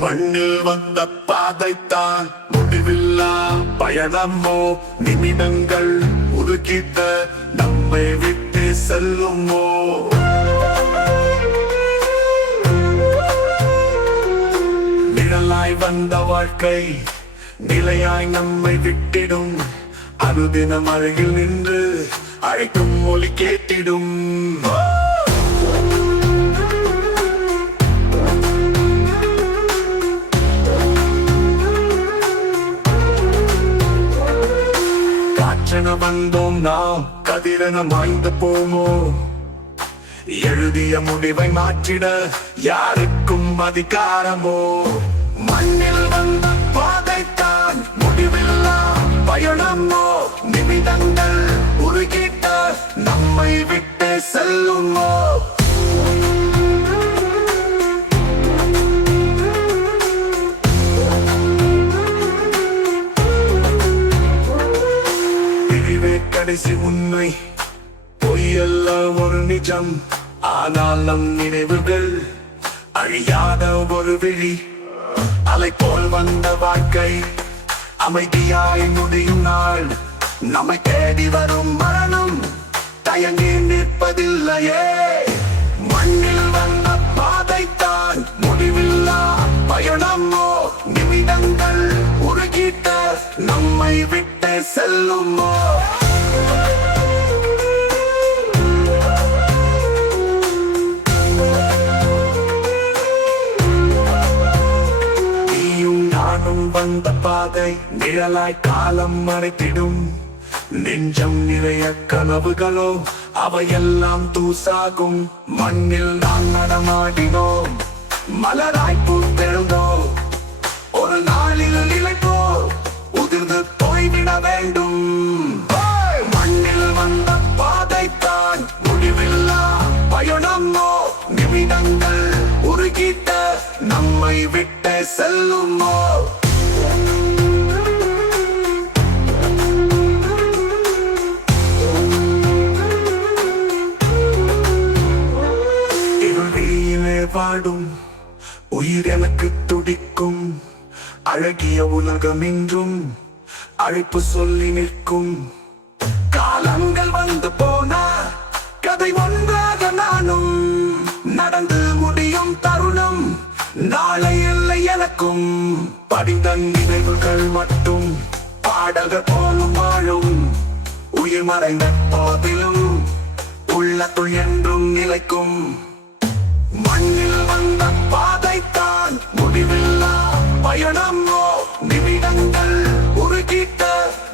மண்ணில் வந்த பாதைத்தான் முடிவில்லா பயணமோ நிமிடங்கள் உருக்கிட்ட நம்மை விட்டு செல்லுமோ? நிழலாய் வந்த வாழ்க்கை நிலையாய் நம்மை விட்டிடும். அனுதினம் அழகில் நின்று அழைக்கும் மொழி கேட்டிடும். காற்றென வந்தோம் நாம் கதிரென மாய்ந்து போமோ? எழுதிய முடிவை மாற்றிட யாருக்கும் அதிகாரமோ? மண்ணில் வந்த பாதைத்தான் முடிவில்லா பயணமோ? நிமிடங்கள் கடைசி உண்மை பொய்யெல்லாம் ஒரு நிஜம். ஆனால் நம் நினைவுகள் அழியாத ஒரு விழி. அலை போல் வந்த வாழ்க்கை அமைதியாய் முடியும் நாள். நம்மை தேடி வரும் மரணம் தயங்கி நிற்பதில்லையே. மண்ணில் வந்த பாதைத்தான் முடிவில்லா பயணமோ. நிமிடங்கள் உருகிட்ட நம்மை விட்டு செல்லுமோ. அந்த பாதை நிழலாய் காலம் மறைத்திடும். நெஞ்சம் நிறைய கனவுகளோ அவையெல்லாம் தூசாகும். மண்ணில் நாம் நடமாடினோம். மலராய் பூத்தெழுந்தோ ஒரு நாளில் நிலைப்போ உதிர்ந்து போய்விட வேண்டும். மண்ணில் வந்த பாதைத்தான் முடிவில்லா. பயணமோ நிமிடங்கள் உருகிட்ட நம்மை விட்டு செல்லுமோ. உயிர் எனக்கு துடிக்கும். அழகிய உலகம் இன்றும் அழைப்பு சொல்லி நிற்கும். காலங்கள் வந்து போனா கதை ஒன்றாக நானும். நடந்து முடியும் தருணம் நாளை இல்லை எனக்கும். படிந்த நினைவுகள் மட்டும் பாடகர் போலும் வாழும். உயிர் மறைந்த போதிலும் உள்ளத்துள் என்றும் நிலைக்கும். மண்ணில் வந்த பாதைத்தான் முடிவில்லா பயணமோ? நிமிடங்கள் உருகிட்ட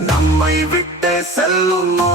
நம்மை விட்டு செல்லுமோ?